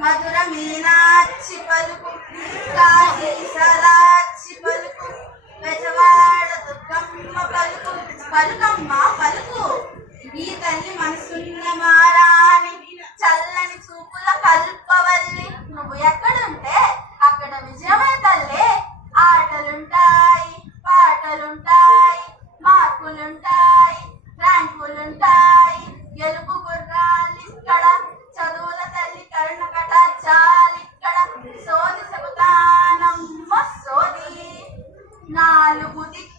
మధుర మీనాక్షి పలుకు కాశీ సదాక్షి పలుకు బెజవాడ దుర్గమ్మ పలుకు పలుకమ్మ పలుకు ఈ తల్లి మనసున్న మారాని చల్లని చూపుల కల్పవల్లి నువ్వు ఎక్కడుంటే అక్కడ విజయమే తల్లి ఆటలుంటాయి పాటలుంటాయి మార్కులుంటాయి ర్యాంకులుంటాయి గెలుపు గుర్రాలిక్కడ చదువుల తల్లి కరుణ కటాచాలిక్కడ సోది చెబుతానమ్మ సోది నాలుగు దిక్కు